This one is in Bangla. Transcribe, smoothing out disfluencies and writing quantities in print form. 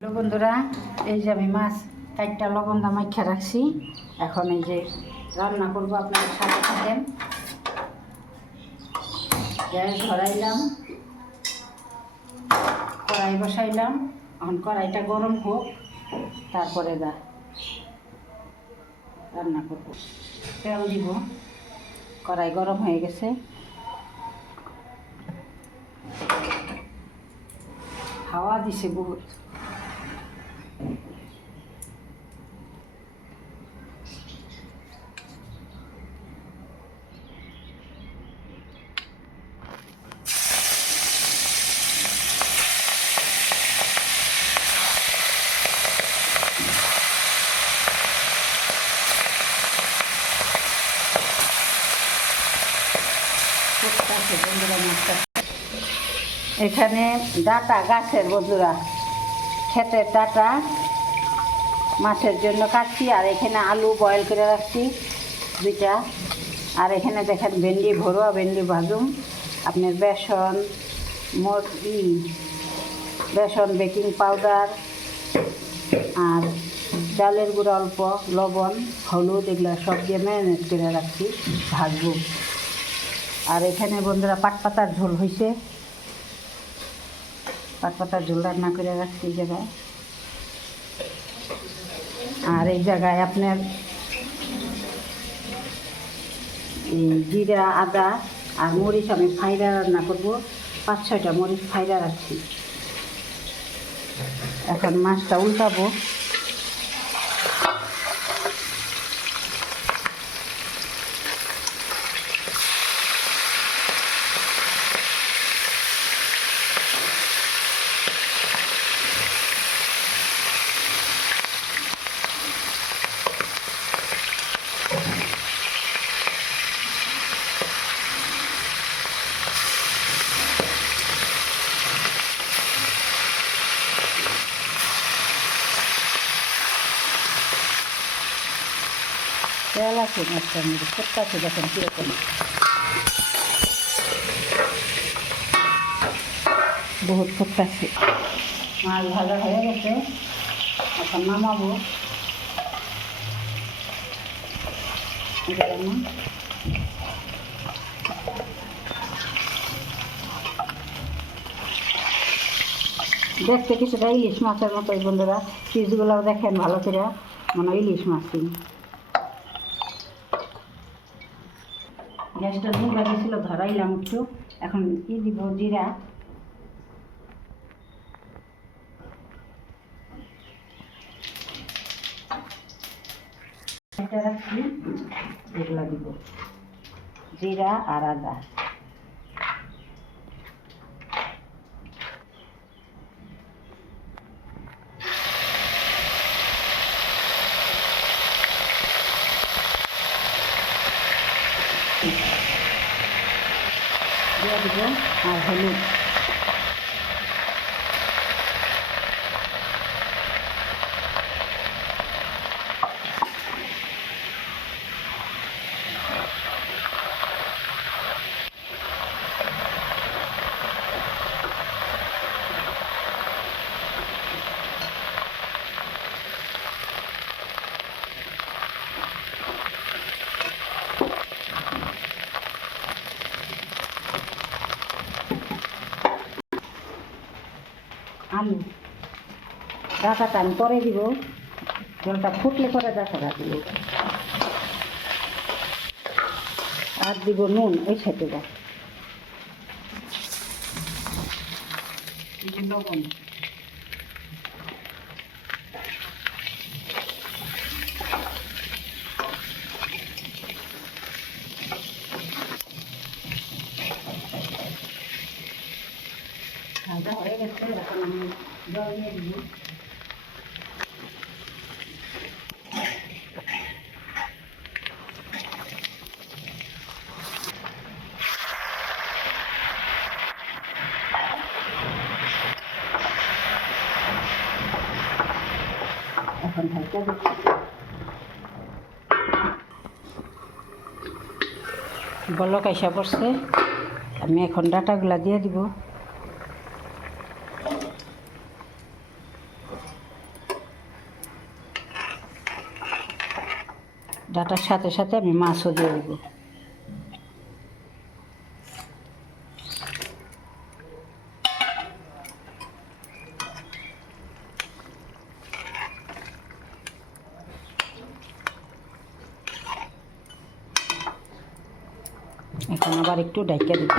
হ্যালো বন্ধুরা, এই যে আমি মাছ চারটা লবণ দা মাইখা রাখছি। এখন এই যে রান্না করবো, আপনাদের সাথে থাকেন। গ্যাস ধরাইলাম, কড়াই বসাইলাম। এখন কড়াইটা গরম হোক, তারপরে রান্না করব। তেল দিব, কড়াই গরম হয়ে গেছে। হাওয়া দিছে বহুত। এখানে ডাটা গাছের বন্ধুরা, ক্ষেতের ডাটা মাছের জন্য কাটছি। আর এখানে আলু বয়েল করে রাখছি দুইটা। আর এখানে দেখেন ভেন্ডি, ঘরোয়া ভেন্ডি ভাজুম। আপনার বেসন, বেকিং পাউডার আর চালের গুঁড়ো, অল্প লবণ, হলুদ, এগুলো সব দিয়ে ম্যারিনেট করে রাখছি, ভাজবো। আর এখানে বন্ধুরা পাটপাতার ঝোল হয়েছে, পাটপাতার ঝোল রান্না করে রাখছি এই জায়গায়। আর এই জায়গায় আপনার জিরা, আদা আর মরিচ আমি ফাইরা রান্না করবো। 5-6টা মরিচ ফাইরা রাখছি। এখন মাছটা উল্টাবো। তেল আছে মাছটার মধ্যে, ফুটতে দেখেন কীরকম, বহুত ফুটতেছে। মাছ ভাজা হয়ে গেছে, এখন নামাবো। দেখতে কিছুটা ইলিশ মাছের মতোই বন্ধুরা, পিসগুলো দেখেন ভালো করে, মনে হয় ইলিশ মাছই। গ্যাসটা নিভে গেছিল, ধরাইলাম একটু। এখন কি দিব, জিরা, রাখছি, এগুলা দিব, জিরা আর আদা। দিয়ে দিব আর হলুদ। আলু ডাটাটা আমি পরে দিব, জলটা ফুটলে পরে ডাটাটা দিব। আর দিব নুন, এই সাথে লবণ। ভাজা হয়ে গেছে, এখন আমি জল দিয়ে দিব। এখন ঢাকা দিচ্ছি। বলক আইসা পড়ছে, আমি এখন ডাটাগুলা দিয়ে দিব। ডাটার সাথে সাথে আমি মাছও দিয়ে দেবো। এখন আবার একটু ডাইকা দিব।